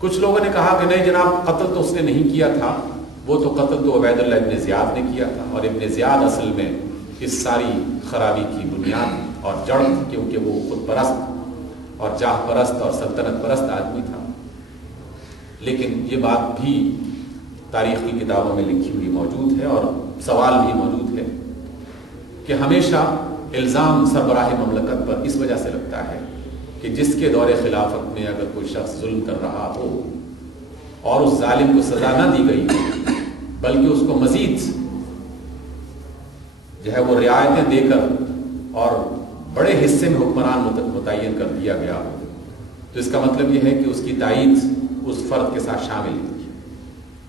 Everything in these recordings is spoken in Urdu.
کچھ لوگوں نے کہا کہ نہیں جناب قتل تو اس نے نہیں کیا تھا، وہ تو قتل تو عبید اللہ ابن زیاد نے کیا تھا، اور ابن زیاد اصل میں اس ساری خرابی کی بنیاد اور جڑ تھی، کیونکہ وہ خود پرست اور جاہ پرست اور سلطنت پرست آدمی تھا۔ لیکن یہ بات بھی تاریخ کی کتابوں میں لکھی ہوئی موجود ہے، اور سوال بھی موجود ہے کہ ہمیشہ الزام سربراہ مملکت پر اس وجہ سے لگتا ہے کہ جس کے دور خلافت میں اگر کوئی شخص ظلم کر رہا ہو اور اس ظالم کو سزا نہ دی گئی بلکہ اس کو مزید جو ہے وہ رعایتیں دے کر اور بڑے حصے میں حکمران متعین کر دیا گیا ہو، تو اس کا مطلب یہ ہے کہ اس کی تائید اس فرد کے ساتھ شامل ہے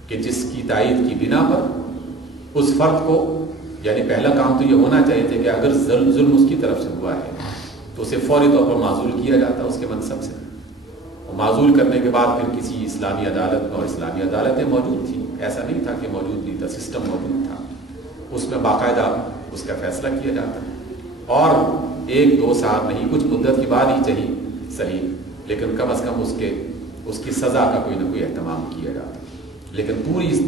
کہ جس کی تائید کی بنا پر اس فرد کو، یعنی پہلا کام تو یہ ہونا چاہیے تھا کہ اگر ظلم اس کی طرف سے ہوا ہے تو اسے فوری طور پر معزول کیا جاتا اس کے منصب سے، اور معزول کرنے کے بعد پھر کسی اسلامی عدالت میں، اور اسلامی عدالتیں موجود تھیں، ایسا نہیں تھا کہ موجود نہیں تھا، سسٹم موجود تھا، اس میں باقاعدہ اس کا فیصلہ کیا جاتا، اور 1-2 سال نہیں، کچھ مدت کے بعد ہی چاہیے صحیح، لیکن کم از کم اس کی سزا کا کوئی نہ کوئی اہتمام کیا جاتا، لیکن پوری اس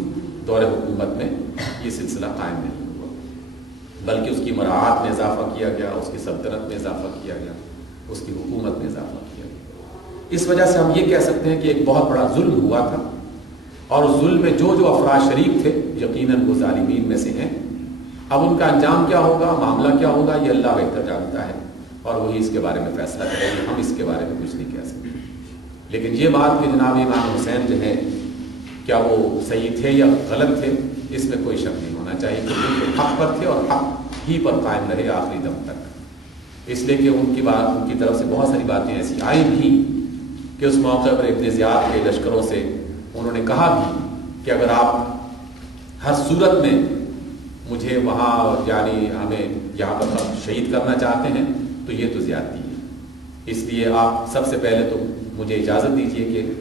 دور حکومت میں یہ سلسلہ قائم نہیں ہوا، بلکہ اس کی مراعات میں اضافہ کیا گیا، اس کی سلطنت میں اضافہ کیا گیا، اس کی حکومت میں اضافہ کیا گیا۔ اس وجہ سے ہم یہ کہہ سکتے ہیں کہ ایک بہت بڑا ظلم ہوا تھا، اور اس ظلم میں جو افراد شریک تھے یقیناً وہ ظالمین میں سے ہیں۔ اب ان کا انجام کیا ہوگا، معاملہ کیا ہوگا، یہ اللہ بہتر جانتا ہے، اور وہی اس کے بارے میں فیصلہ کرے گا، ہم اس کے بارے میں کچھ نہیں کہہ سکتے۔ لیکن یہ بات کہ جناب امام حسین جو ہے کیا وہ صحیح تھے یا غلط تھے، اس میں کوئی شک نہیں ہونا چاہیے کہ وہ حق پر تھے اور حق ہی پر قائم رہے آخری دم تک، اس لیے کہ ان کی طرف سے بہت ساری باتیں ایسی آئی بھی کہ اس موقع پر ابن زیاد کے لشکروں سے انہوں نے کہا بھی کہ اگر آپ ہر صورت میں مجھے وہاں یعنی ہمیں یہاں پر شہید کرنا چاہتے ہیں تو یہ تو زیادتی ہے، اس لیے آپ سب سے پہلے تو مجھے اجازت دیجیے کہ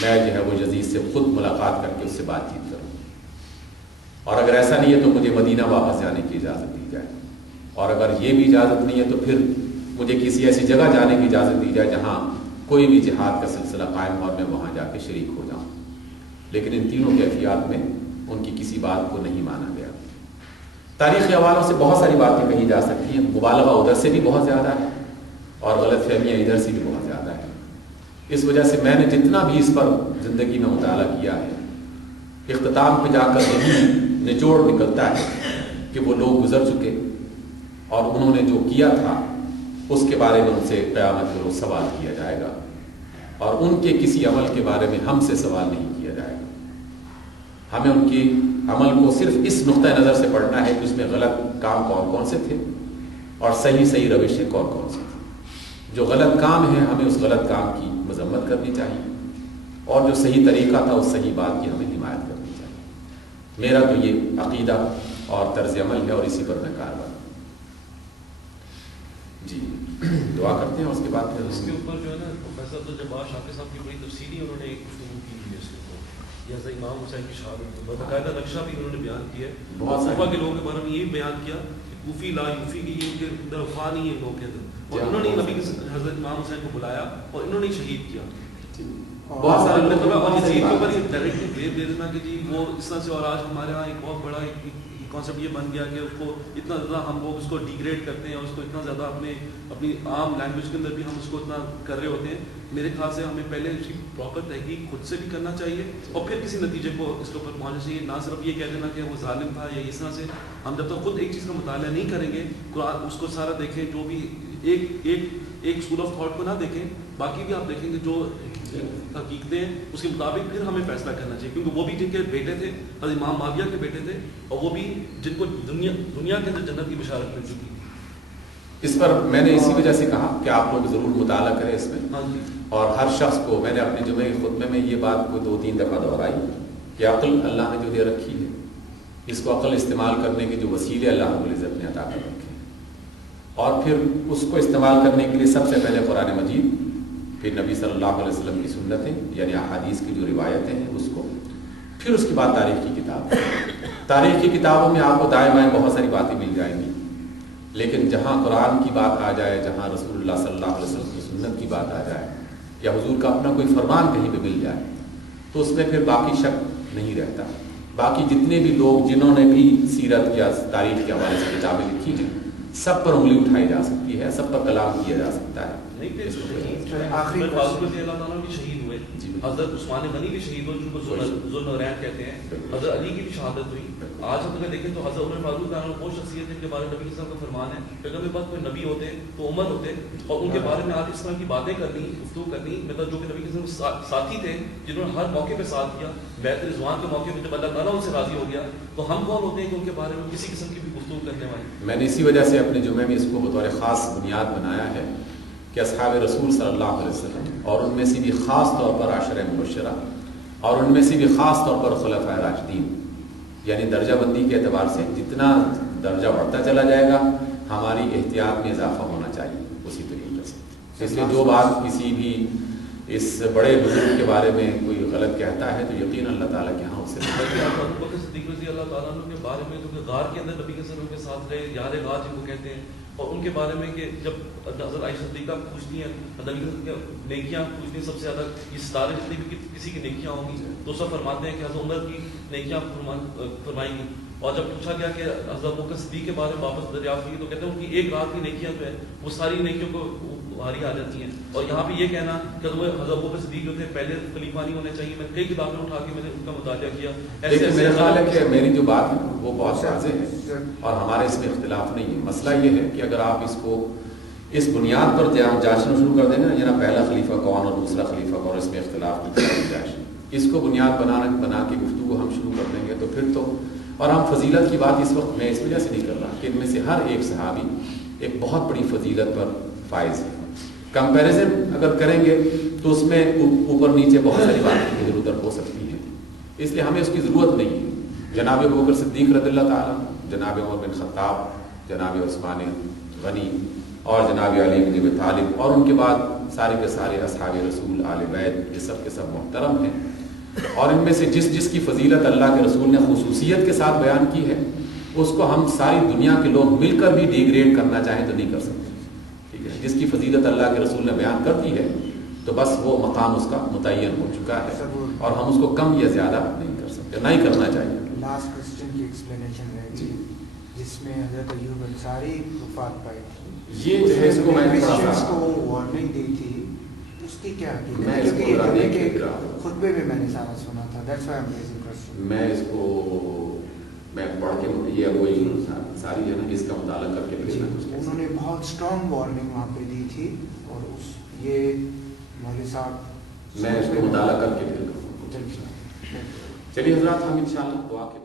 میں جو ہے وہ یزید سے خود ملاقات کر کے اس سے بات چیت کروں، اور اگر ایسا نہیں ہے تو مجھے مدینہ واپس جانے کی اجازت دی جائے، اور اگر یہ بھی اجازت نہیں ہے تو پھر مجھے کسی ایسی جگہ جانے کی اجازت دی جائے جہاں کوئی بھی جہاد کا سلسلہ قائم ہو اور میں وہاں جا کے شریک ہو جاؤں۔ لیکن ان تینوں کیفیات میں ان کی کسی بات کو نہیں مانا گیا۔ تاریخی حوالوں سے بہت ساری باتیں کہی جا سکتی ہیں، مبالغہ ادھر سے بھی بہت زیادہ ہے اور غلط فہمیاں ادھر سے بھی بہت زیادہ ہے۔ اس وجہ سے میں نے جتنا بھی اس پر زندگی میں مطالعہ کیا ہے، اختتام پہ جا کر یہی نچوڑ نکلتا ہے کہ وہ لوگ گزر چکے اور انہوں نے جو کیا تھا اس کے بارے میں ان سے قیامت کے روز سوال کیا جائے گا، اور ان کے کسی عمل کے بارے میں ہم سے سوال نہیں کیا جائے گا۔ ہمیں ان کے عمل کو صرف اس نقطۂ نظر سے پڑھنا ہے کہ اس میں غلط کام کون کون سے تھے اور صحیح روشیں کون کون سی تھیں۔ جو غلط کام ہے ہمیں اس غلط کام کی مذمت کرنی چاہیے، اور جو صحیح طریقہ تھا اس صحیح بات کی ہمیں حمایت کرنی چاہیے۔ میرا تو یہ عقیدہ اور طرز عمل ہے، اور اسی پر میں کارروائی جی دعا کرتے ہیں۔ اس کے بعد پھر اس کے اوپر جو ہے نا پروفیسر عبد الجبار شاکر صاحب کی بڑی تفصیلی انہوں نے ایک گفتگو کی ہے اس کے اوپر، یا امام حسین کی شہادت باقاعدہ نقشہ بھی انہوں نے بیان کیا ہے، کوفہ کے لوگوں کے بارے میں یہ بیان کیا کہ کوفی لا یوفی کی یہ اندر خان ہی لوگ کہتے ہیں، اور انہوں نے نبی حضرت امام حسین کو بلایا اور انہوں نے شہید کیا۔ بہت سارے اور یزید کے اوپر یہ ڈائریکٹلی بلیم دے دینا کہ جی وہ اس طرح سے، اور آج ہمارے یہاں ایک بہت بڑا کانسیپٹ یہ بن گیا کہ اس کو اتنا زیادہ ہم لوگ اس کو ڈیگریڈ کرتے ہیں، اور اس کو اتنا زیادہ اپنی عام لینگویج کے اندر بھی ہم اس کو اتنا کر رہے ہوتے ہیں۔ میرے خیال سے ہمیں پہلے اس کی پراپر تحقیق خود سے بھی کرنا چاہیے، اور پھر کسی نتیجے کو اس کے اوپر پہنچنا چاہیے، نہ صرف یہ کہہ دینا کہ وہ ظالم تھا یا اس طرح سے۔ ہم جب تک خود ایک چیز کا مطالعہ نہیں کریں گے، قرآن اس کو سارا دیکھیں، جو بھی ایک اسکول آف تھاٹ کو نہ دیکھیں، باقی بھی آپ دیکھیں گے جو حقیقتیں ہیں اس کے مطابق پھر ہمیں فیصلہ کرنا چاہیے، کیونکہ وہ بھی جن کے بیٹے تھے، حضرت امام معاویہ کے بیٹے تھے، اور وہ بھی جن کو دنیا کے اندر جنت کی بشارت مل چکی۔ اس پر میں نے اسی وجہ سے کہا کہ آپ لوگ ضرور مطالعہ کریں اس میں، اور ہر شخص کو میں نے اپنے جمعے خطبے میں یہ بات کو 2-3 دفعہ دہرائی کہ عقل اللہ نے جو دے رکھی ہے، اس کو عقل استعمال کرنے کے جو وسیلے اللہ رب العزت نے عطا کر رکھے ہیں، اور پھر اس کو استعمال کرنے کے لیے سب سے پہلے قرآن مجید، پھر نبی صلی اللہ علیہ وسلم کی سنتیں یعنی احادیث کی جو روایتیں ہیں اس کو، پھر اس کے بعد تاریخ کی کتاب۔ تاریخ کی کتابوں میں آپ کو دائیں بائیں بہت ساری باتیں مل جائیں گی، لیکن جہاں قرآن کی بات آ جائے، جہاں رسول اللہ صلی اللہ علیہ وسلم کی سنت کی بات آ جائے، یا حضور کا اپنا کوئی فرمان کہیں پہ مل جائے، تو اس میں پھر باقی شک نہیں رہتا. باقی جتنے بھی لوگ جنہوں نے بھی سیرت یا تاریخ کے حوالے سے کتابیں لکھی ہیں سب پر انگلی اٹھائی جا سکتی ہے, سب پر کلام کیا جا سکتا ہے. آخری اللہ تعالیٰ بھی شہید ہوئے, حضرت عثمان غنی بھی شہید ہوئے جن کو ذوالنورین کہتے ہیں, حضرت علی کی بھی شہادت ہوئی. آج ہم اگر دیکھیں تو حضرت عمر فاروق وہ شخصیت ہے جن کے بارے میں نبی صلی اللہ علیہ وسلم کا فرمان ہے کہ اگر میرے پاس کوئی نبی ہوتے تو عمر ہوتے, اور ان کے بارے میں آج اس طرح کی باتیں کرنی, گفتگو کرنی, مطلب جو کہ نبی صلی اللہ علیہ وسلم ساتھی تھے جنہوں نے ہر موقع پہ ساتھ کیا, بیعت رضوان کے موقع پہ جب اللہ تعالیٰ ان سے راضی ہو گیا تو ہم کون ہوتے ہیں کہ ان کے بارے میں کسی قسم کی بھی گفتگو کرنے والے. میں نے اسی وجہ سے اپنے جمعے میں اس کو بطور خاص بنیاد بنایا ہے کہ اصحاب رسول صلی اللہ علیہ وسلم اور ان میں سے بھی خاص طور پر عشرہ مبشرہ اور ان میں سے بھی خاص طور پر خلفائے راشدین, یعنی درجہ بندی کے اعتبار سے جتنا درجہ بڑھتا چلا جائے گا ہماری احتیاط میں اضافہ ہونا چاہیے اسی طریقے سے. اس لیے جو بات کسی بھی اس بڑے بزرگ کے بارے میں کوئی غلط کہتا ہے تو یقین اللہ تعالیٰ کے ہاں اسے صدیق رضی اللہ تعالیٰ عنہ کے بارے میں جو کہ غار کے اندر نبی صلی اللہ علیہ وسلم کے ساتھ رہے, یار غار جن کو کہتے ہیں, اور ان کے بارے میں کہ جب حضرت عائشہ صدیقہ پوچھتی ہیں نبی کی نیکیاں پوچھتی ہیں سب سے زیادہ یہ ستارے جتنی بھی کسی کی نیکیاں ہوں گی تو سب فرماتے ہیں کہ حضرت عمر کی نیکیاں فرمائیں گی. اور جب پوچھا گیا کہ حضرت ابوبکر صدیق کے بارے میں واپس دریافت کی تو کہتے ہیں ان کی ایک رات کی نیکیاں جو ہے وہ ساری نیکیوں کو بھاری آ جاتی ہیں. اور یہاں پہ یہ کہنا کہ حضرت ابوبکر صدیق جو تھے پہلے خلیفہ نہیں ہونے چاہیے, میں کئی کتابیں اٹھا کے میں نے ان کا مطالعہ کیا. میرا خیال ہے کہ میری جو بات ہے وہ بہت واضح ہے اور ہمارے اس میں اختلاف نہیں ہے. مسئلہ یہ ہے کہ اگر آپ اس کو اس بنیاد پر جانچنا شروع کر دیں نا, یہ پہلا خلیفہ کون اور دوسرا خلیفہ کون, اس میں اختلاف کی گنجائش, اس کو بنیاد بنا کے گفتگو ہم شروع کر دیں گے تو پھر تو, اور ہم فضیلت کی بات اس وقت میں اس وجہ سے نہیں کر رہا کہ ان میں سے ہر ایک صحابی ایک بہت بڑی فضیلت پر فائز ہے. کمپیریزن اگر کریں گے تو اس میں اوپر نیچے بہت ساری باتیں ادھر ادھر ہو سکتی ہیں, اس لیے ہمیں اس کی ضرورت نہیں ہے. جناب ابوبکر صدیق رضی اللہ تعالیٰ, جناب عمر بن خطاب, جناب عثمان غنی اور جناب علی بن ابی طالب اور ان کے بعد سارے کے سارے اصحاب رسول آل بیت, یہ سب کے سب محترم ہیں. اور ان میں سے جس کی فضیلت اللہ کے رسول نے خصوصیت کے ساتھ بیان کی ہے اس کو ہم ساری دنیا کے لوگ مل کر بھی ڈیگریڈ کرنا چاہیں تو نہیں کر سکتے. ٹھیک ہے, جس کی فضیلت اللہ کے رسول نے بیان کر دی ہے تو بس وہ مقام اس کا متعین ہو چکا ہے اور ہم اس کو کم یا زیادہ نہیں کر سکتے, نہ ہی کرنا چاہیے. لاسٹ کوسچن کی ایکسپلینیشن ہے جی, جس میں حضرت ایوب انصاری وفات پائی, یہ جو ہے اس کو میں نے وارننگ دی تھی, اس کی کیا حقیقت ہے؟ خطبے میں میں نے سارا سنا تھا, that's why I am raising question. میں اس کو میں پڑھ کے یہ وہی ساری ہے نا اس کا مطالعہ کر کے انہوں نے بہت اسٹرانگ وارننگ وہاں پہ دی تھی, اور اس یہ مولوی صاحب میں اس کو مطالعہ کر کے پھر چلیے حضرات ہم انشاءاللہ دعا کے بعد